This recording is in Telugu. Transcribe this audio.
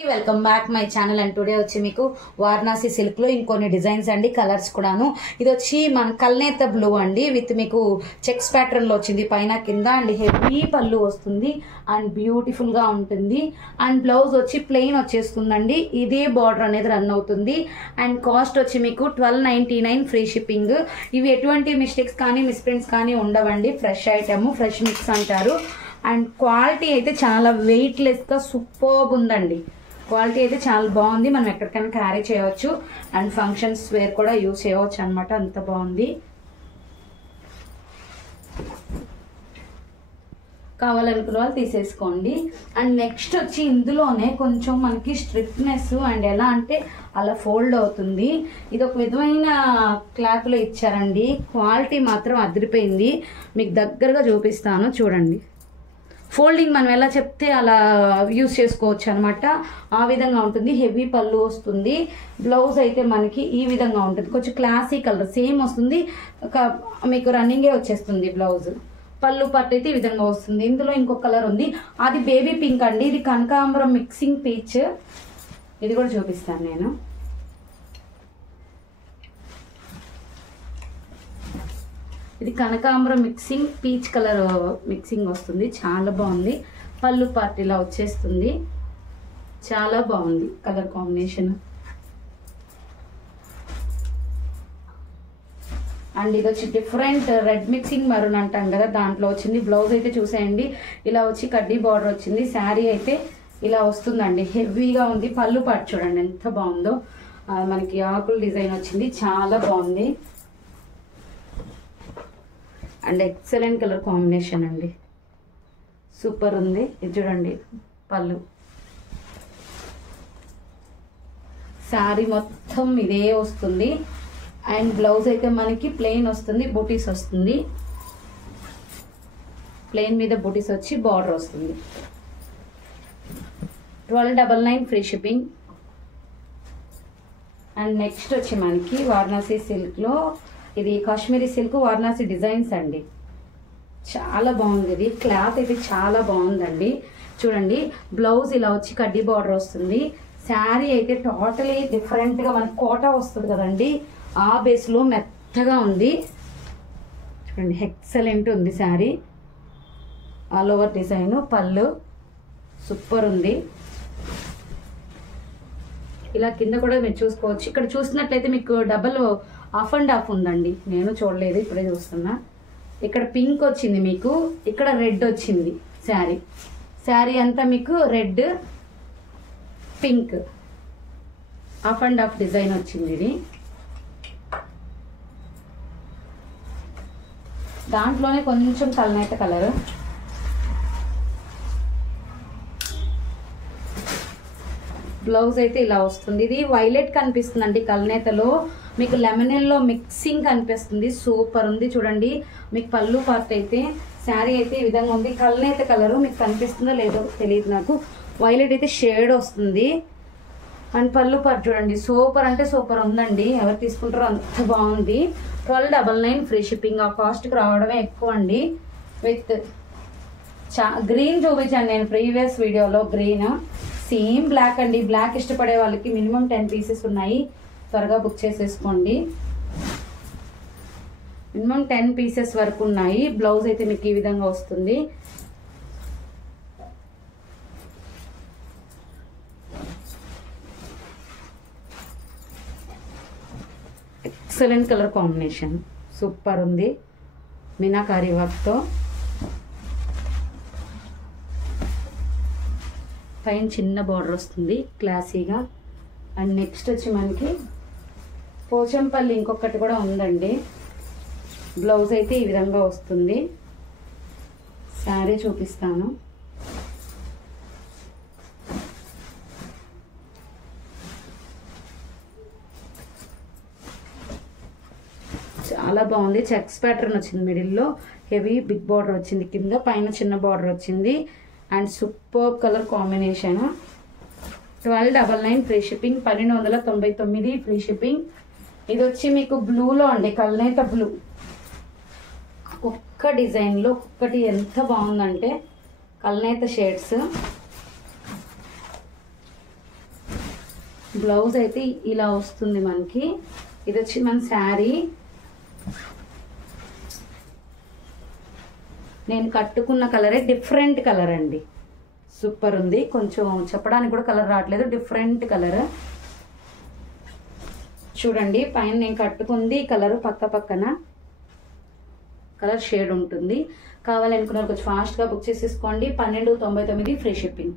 Welcome back my channel. And today వచ్చి మీకు వారణాసి సిల్క్ లో ఇంకొన్ని డిజైన్స్ అండి, కలర్స్ కూడాను. ఇది వచ్చి మన కల్నేత బ్లూ అండి, విత్ మీకు చెక్స్ ప్యాటర్న్ లో వచ్చింది పైన కింద. అండ్ హెవీ పళ్ళు వస్తుంది అండ్ బ్యూటిఫుల్ గా ఉంటుంది. అండ్ బ్లౌజ్ వచ్చి ప్లెయిన్ వచ్చేస్తుందండి, ఇదే బార్డర్ అనేది రన్ అవుతుంది. అండ్ కాస్ట్ వచ్చి మీకు 1299 ఫ్రీ షిప్పింగ్. ఇవి ఎటువంటి మిస్టేక్స్ కానీ మిస్ప్రింట్స్ కానీ ఉండవండి. ఫ్రెష్ ఐటమ్, ఫ్రెష్ మిక్స్ అంటారు. అండ్ క్వాలిటీ అయితే చాలా వెయిట్లెస్ గా సూపర్బ్ ఉందండి. క్వాలిటీ అయితే చాలా బాగుంది, మనం ఎక్కడికైనా క్యారీ చేయవచ్చు. అండ్ ఫంక్షన్స్ వేర్ కూడా యూజ్ చేయవచ్చు అనమాట, అంత బాగుంది. కావాలనుకున్న వాళ్ళు తీసేసుకోండి. అండ్ నెక్స్ట్ వచ్చి ఇందులోనే కొంచెం మనకి స్ట్రిక్ట్నెస్ అండ్ ఎలా అంటే అలా ఫోల్డ్ అవుతుంది. ఇది ఒక విధమైన క్లాత్ లో ఇచ్చారండి, క్వాలిటీ మాత్రం అదిరిపోయింది. మీకు దగ్గరగా చూపిస్తాను చూడండి. ఫోల్డింగ్ మనం ఎలా చెప్తే అలా యూజ్ చేసుకోవచ్చు అనమాట, ఆ విధంగా ఉంటుంది. హెవీ పళ్ళు వస్తుంది. బ్లౌజ్ అయితే మనకి ఈ విధంగా ఉంటుంది, కొంచెం క్లాసీ కలర్ సేమ్ వస్తుంది, మీకు రన్నింగే వచ్చేస్తుంది బ్లౌజ్. పళ్ళు పట్టు అయితే ఈ విధంగా వస్తుంది. ఇందులో ఇంకొక కలర్ ఉంది, అది బేబీ పింక్ అండి. ఇది కనకాంబరం మిక్సింగ్ పీచ్, ఇది కూడా చూపిస్తాను నేను. ఇది కనకాంబరం మిక్సింగ్ పీచ్ కలర్ మిక్సింగ్ వస్తుంది, చాలా బాగుంది. పళ్ళు పార్ట్ ఇలా వచ్చేస్తుంది, చాలా బాగుంది కలర్ కాంబినేషన్. అండ్ ఇది వచ్చి డిఫరెంట్ రెడ్ మిక్సింగ్ మరూన్ అంటాం కదా, దాంట్లో వచ్చింది. బ్లౌజ్ అయితే చూసేయండి, ఇలా వచ్చి కడ్డీ బార్డర్ వచ్చింది. శారీ అయితే ఇలా వస్తుందండి, హెవీగా ఉంది. పళ్ళు పార్ట్ చూడండి ఎంత బాగుందో, మనకి ఆకుల డిజైన్ వచ్చింది, చాలా బాగుంది. అండ్ ఎక్సలెంట్ కలర్ కాంబినేషన్ అండి, సూపర్ ఉంది. ఇది చూడండి పళ్ళు. శారీ మొత్తం ఇదే వస్తుంది. అండ్ బ్లౌజ్ అయితే మనకి ప్లెయిన్ వస్తుంది, బూటీస్ వస్తుంది. ప్లెయిన్ మీద బూటీస్ వచ్చి బార్డర్ వస్తుంది. 1299 ఫ్రీ షిప్పింగ్. అండ్ నెక్స్ట్ వచ్చి మనకి వారణాసి సిల్క్ లో ఇది కాశ్మీరీ సిల్క్ వారణాసి డిజైన్స్ అండి, చాలా బాగుంది. ఇది క్లాత్ అయితే చాలా బాగుందండి. చూడండి బ్లౌజ్ ఇలా వచ్చి కడ్డీ బార్డర్ వస్తుంది. శారీ అయితే టోటలీ డిఫరెంట్ గా మనకి కోటా వస్తుంది కదండి, ఆ బేస్ లో మెత్తగా ఉంది. చూడండి ఎక్సలెంట్ ఉంది శారీ, ఆల్ ఓవర్ డిజైన్. పళ్ళు సూపర్ ఉంది. ఇలా కింద కూడా మీరు చూసుకోవచ్చు. ఇక్కడ చూసినట్లయితే మీకు డబల్ ఆఫ్ అండ్ ఆఫ్ ఉందండి, నేను చూడలేదు, ఇప్పుడే చూస్తున్నా. ఇక్కడ పింక్ వచ్చింది మీకు, ఇక్కడ రెడ్ వచ్చింది. శారీ అంతా మీకు red pink of and of design వచ్చింది. ఇది దాంట్లోనే కొంచెం కల్నేత కలర్. బ్లౌజ్ అయితే ఇలా వస్తుంది. ఇది వైలెట్ కనిపిస్తుందండి కల్నేతలో, మీకు లెమనెల్లో మిక్సింగ్ కనిపిస్తుంది, సూపర్ ఉంది. చూడండి మీకు పళ్ళు పార్ట్ అయితే శారీ అయితే ఈ విధంగా ఉంది. కల్నేత కలర్ మీకు కనిపిస్తుందో లేదో తెలియదు నాకు, వైలెట్ అయితే షేడ్ వస్తుంది. అండ్ పళ్ళు పార్ట్ చూడండి, సూపర్ అంటే సూపర్ ఉందండి. ఎవరు తీసుకుంటారో అంత బాగుంది. 1299 ఫ్రీ షిప్పింగ్. ఆ కాస్ట్కి రావడమే ఎక్కువ అండి. విత్ గ్రీన్ చూపించాను నేను ప్రీవియస్ వీడియోలో, గ్రీన్ సేమ్ బ్లాక్ అండి. బ్లాక్ ఇష్టపడే వాళ్ళకి మినిమం 10 పీసెస్ ఉన్నాయి, త్వరగా బుక్ చేసేసుకోండి. మినిమం 10 పీసెస్ వరకు ఉన్నాయి. బ్లౌజ్ అయితే మీకు ఈ విధంగా వస్తుంది. ఎక్సలెంట్ కలర్ కాంబినేషన్, సూపర్ ఉంది. మీనాకారి వర్క్తో పైన చిన్న బార్డర్ వస్తుంది క్లాసీగా. అండ్ నెక్స్ట్ వచ్చి మనకి పోచంపల్లి ఇంకొకటి కూడా ఉందండి. బ్లౌజ్ అయితే ఈ విధంగా వస్తుంది. శారీ చూపిస్తాను. చాలా బాగుంది. చెక్స్ ప్యాటర్న్ వచ్చింది, మిడిల్లో హెవీ బిగ్ బార్డర్ వచ్చింది, కింద పైన చిన్న బార్డర్ వచ్చింది. And super colour combination. 1299 free shipping. 1299 free shipping. ఇది వచ్చి మీకు బ్లూలో అండి, కల్నేత బ్లూ. ఒక్క డిజైన్లో ఒక్కటి ఎంత బాగుందంటే కల్నేత షేడ్స్. బ్లౌజ్ అయితే ఇలా వస్తుంది మనకి. ఇది వచ్చి మన శారీ. నేను కట్టుకున్న కలరే డిఫరెంట్ కలర్ అండి, సూపర్ ఉంది. కొంచెం చెప్పడానికి కూడా కలర్ రావట్లేదు, డిఫరెంట్ కలర్. చూడండి పైన నేను కట్టుకుంది కలర్ పక్కన కలర్ షేడ్ ఉంటుంది. కావాలనుకున్నారు కొంచెం ఫాస్ట్గా బుక్ చేసేసుకోండి. 1299 ఫ్రీ షిప్పింగ్.